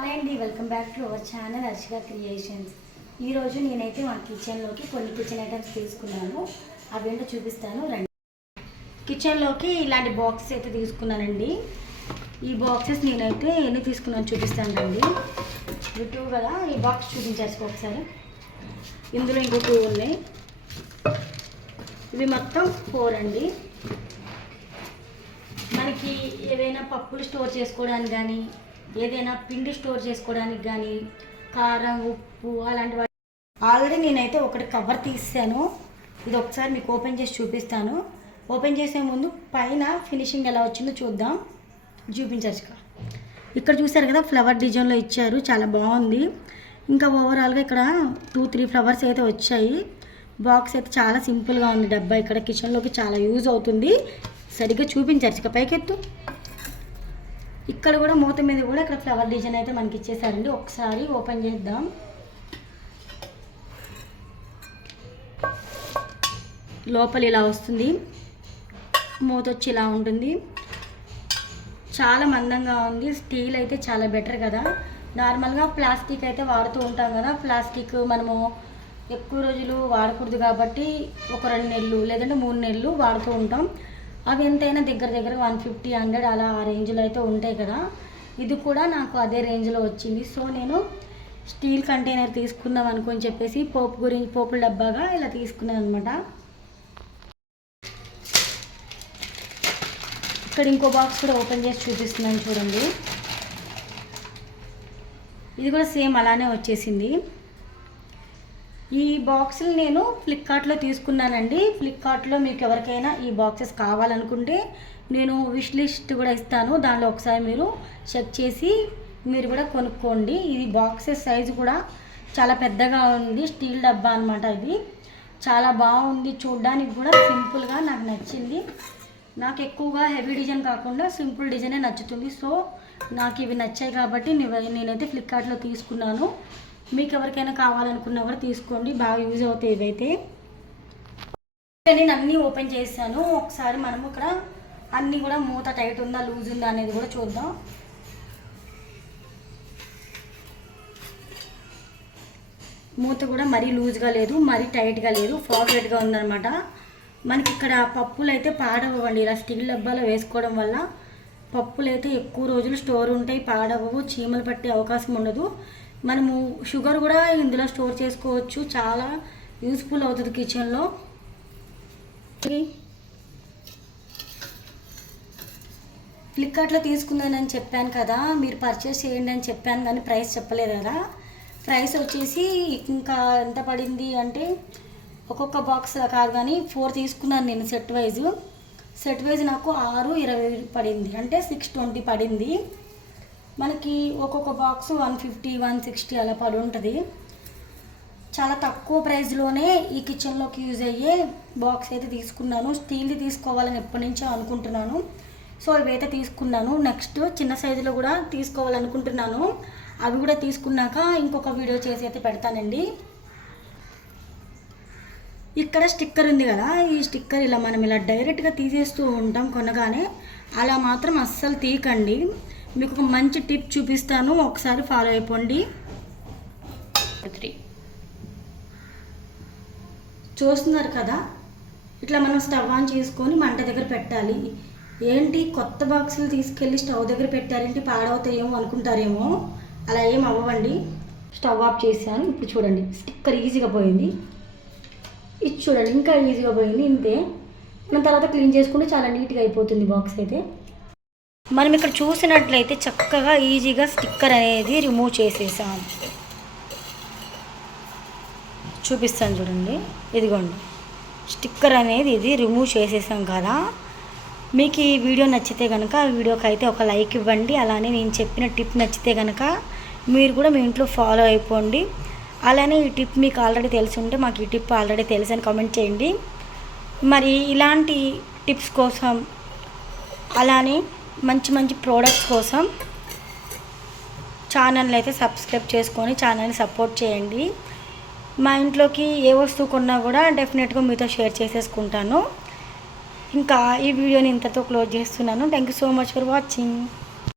Hi అండి welcome back to our channel Harshika creations ఈరోజు నేనైతే మా కిచెన్లోకి కొన్ని కిచెన్ ఐటమ్స్ తీసుకున్నాను. అవేంటో చూపిస్తాను రండి. కిచెన్లోకి ఇలాంటి బాక్సెస్ అయితే తీసుకున్నానండి. ఈ బాక్సెస్ నేనైతే ఎన్ని తీసుకున్నాను చూపిస్తాను రండి. ఇవి టూ కదా ఈ బాక్స్ చూపించేసుకో ఒకసారి. ఇందులో ఇంకో టూ ఉన్నాయి. ఇవి మొత్తం ఫోర్ అండి. మనకి ఏదైనా పప్పులు స్టోర్ చేసుకోవడానికి కానీ ఏదైనా పిండి స్టోర్ చేసుకోవడానికి కానీ కారం ఉప్పు అలాంటి వాటి ఆల్రెడీ నేనైతే ఒకటి కవర్ తీసాను. ఇది ఒకసారి మీకు ఓపెన్ చేసి చూపిస్తాను. ఓపెన్ చేసే ముందు పైన ఫినిషింగ్ ఎలా వచ్చిందో చూద్దాం. చూపించచ్చు ఇక్కడ చూసారు కదా ఫ్లవర్ డిజైన్లో ఇచ్చారు. చాలా బాగుంది. ఇంకా ఓవరాల్గా ఇక్కడ టూ త్రీ ఫ్లవర్స్ అయితే వచ్చాయి. బాక్స్ అయితే చాలా సింపుల్గా ఉంది. డబ్బా ఇక్కడ కిచెన్లోకి చాలా యూజ్ అవుతుంది. సరిగ్గా చూపించచ్చు ఇక పైకెత్తు. ఇక్కడ కూడా మూత మీద కూడా ఇక్కడ ఫ్లవర్ డిజైన్ అయితే మనకి ఇచ్చేసారండి ఒకసారి ఓపెన్ చేద్దాం. లోపల ఇలా వస్తుంది. మూత వచ్చి ఇలా ఉంటుంది. చాలా మందంగా ఉంది. స్టీల్ అయితే చాలా బెటర్ కదా. నార్మల్గా ప్లాస్టిక్ అయితే వాడుతూ ఉంటాం కదా. ప్లాస్టిక్ మనము ఎక్కువ రోజులు వాడకూడదు కాబట్టి ఒక రెండు నెలలు లేదంటే మూడు నెలలు వాడుతూ ఉంటాం. అవి ఎంతైనా దగ్గర దగ్గర వన్ ఫిఫ్టీ హండ్రెడ్ అలా ఆ రేంజ్లో అయితే ఉంటాయి కదా. ఇది కూడా నాకు అదే రేంజ్లో వచ్చింది. సో నేను స్టీల్ కంటైనర్ తీసుకుందాం అనుకుని చెప్పేసి పోపు గురించి పోపుల డబ్బాగా ఇలా తీసుకున్నాను అనమాట ఇక్కడ ఇంకో బాక్స్ కూడా ఓపెన్ చేసి చూపిస్తున్నాను చూడండి. ఇది కూడా సేమ్ అలానే వచ్చేసింది. ఈ బాక్సులు నేను ఫ్లిప్కార్ట్లో తీసుకున్నానండి. ఫ్లిప్కార్ట్లో మీకు ఎవరికైనా ఈ బాక్సెస్ కావాలనుకుంటే నేను విష్ లిస్ట్ కూడా ఇస్తాను. దానిలో ఒకసారి మీరు చెక్ చేసి మీరు కూడా కొనుక్కోండి. ఇది బాక్సెస్ సైజు కూడా చాలా పెద్దగా ఉంది. స్టీల్ డబ్బా అనమాట ఇది. చాలా బాగుంది. చూడడానికి కూడా సింపుల్గా నాకు నచ్చింది. నాకు ఎక్కువగా హెవీ డిజైన్ కాకుండా సింపుల్ డిజైనే నచ్చుతుంది. సో నాకు ఇవి నచ్చాయి కాబట్టి నేను- నేనైతే ఫ్లిప్కార్ట్లో తీసుకున్నాను. మీకు ఎవరికైనా కావాలనుకున్న కూడా తీసుకోండి. బాగా యూజ్ అవుతాయి ఇవైతే. నేను అన్నీ ఓపెన్ చేశాను. ఒకసారి మనము ఇక్కడ అన్నీ కూడా మూత టైట్ ఉందా లూజ్ ఉందా అనేది కూడా చూద్దాం. మూత కూడా మరీ లూజ్గా లేదు మరీ టైట్గా లేదు ఫార్వర్డ్గా ఉందన్నమాట. మనకి ఇక్కడ పప్పులు అయితే పాడవ్వండి. ఇలా స్టీల్ డబ్బాలో వేసుకోవడం వల్ల పప్పులు అయితే ఎక్కువ రోజులు స్టోర్ ఉంటాయి పాడవవు చీమలు పట్టే అవకాశం ఉండదు. మనము షుగర్ కూడా ఇందులో స్టోర్ చేసుకోవచ్చు. చాలా యూస్ఫుల్ అవుతుంది కిచెన్లో. ఫ్లిప్కార్ట్లో తీసుకున్నానని చెప్పాను కదా మీరు పర్చేస్ చేయండి అని చెప్పాను కానీ ప్రైస్ చెప్పలేదు కదా. ప్రైస్ వచ్చేసి ఇంకా ఎంత పడింది అంటే ఒక్కొక్క బాక్స్ కాదు కానీ ఫోర్ తీసుకున్నాను నేను సెట్ వైజ్. సెట్ వైజ్ నాకు ఆరు ఇరవై పడింది. అంటే సిక్స్ ట్వంటీ పడింది. మనకి ఒక్కొక్క box one fifty one sixty అలా పడి ఉంటుంది. చాలా తక్కువ ప్రైస్లోనే ఈ కిచెన్లోకి యూజ్ అయ్యే బాక్స్ అయితే తీసుకున్నాను. స్టీల్ది తీసుకోవాలని ఎప్పటి నుంచో అనుకుంటున్నాను. సో ఇవైతే తీసుకున్నాను. నెక్స్ట్ చిన్న సైజులో కూడా తీసుకోవాలనుకుంటున్నాను. అవి కూడా తీసుకున్నాక ఇంకొక వీడియో చేసి అయితే పెడతానండి. ఇక్కడ స్టిక్కర్ ఉంది కదా. ఈ స్టిక్కర్ ఇలా మనం ఇలా డైరెక్ట్గా తీసేస్తూ ఉంటాం కొనగానే. అలా మాత్రం అస్సలు తీయకండి. మీకు ఒక మంచి టిప్ చూపిస్తాను. ఒకసారి ఫాలో అయిపోండి. త్రీ. చూస్తున్నారు కదా? ఇట్లా మనం స్టవ్ ఆన్ చేసుకొని మంట దగ్గర పెట్టాలి. ఏంటి? కొత్త బాక్సులు తీసుకెళ్ళి స్టవ్ దగ్గర పెట్టారేంటి? పాడవుతాయేమో అనుకుంటారేమో. అలా ఏం అవ్వండి స్టవ్ ఆఫ్ చేశాను. ఇప్పుడు చూడండి. స్టిక్కర్ ఈజీగా పోయింది. ఇది చూడండి. ఇంకా ఈజీగా పోయింది. ఇంతే. మనం తర్వాత క్లీన్ చేసుకుంటే చాలా నీట్గా అయిపోతుంది బాక్స్ అయితే. మనం ఇక్కడ చూసినట్లయితే చక్కగా ఈజీగా స్టిక్కర్ అనేది రిమూవ్ చేసేసాం. చూపిస్తాను చూడండి. ఇదిగోండి. స్టిక్కర్ అనేది ఇది రిమూవ్ చేసేసాం కదా. మీకు ఈ వీడియో నచ్చితే కనుక ఆ వీడియోకి అయితే ఒక లైక్ ఇవ్వండి. అలానే నేను చెప్పిన టిప్ నచ్చితే కనుక మీరు కూడా మీ ఇంట్లో ఫాలో అయిపోండి. అలానే ఈ టిప్ మీకు ఆల్రెడీ తెలిసి ఉంటే మాకు ఈ టిప్ ఆల్రెడీ తెలుసు అని కామెంట్ చేయండి. మరి ఇలాంటి టిప్స్ కోసం అలానే మంచి మంచి ప్రోడక్ట్స్ కోసం ఛానల్ అయితే సబ్స్క్రైబ్ చేసుకొని ఛానల్ని సపోర్ట్ చేయండి. మా ఇంట్లోకి ఏ వస్తువు కొన్నా కూడా డెఫినెట్గా మీతో షేర్ చేసేసుకుంటాను. ఇంకా ఈ వీడియోని ఇంతతో క్లోజ్ చేస్తున్నాను. Thank you so much for watching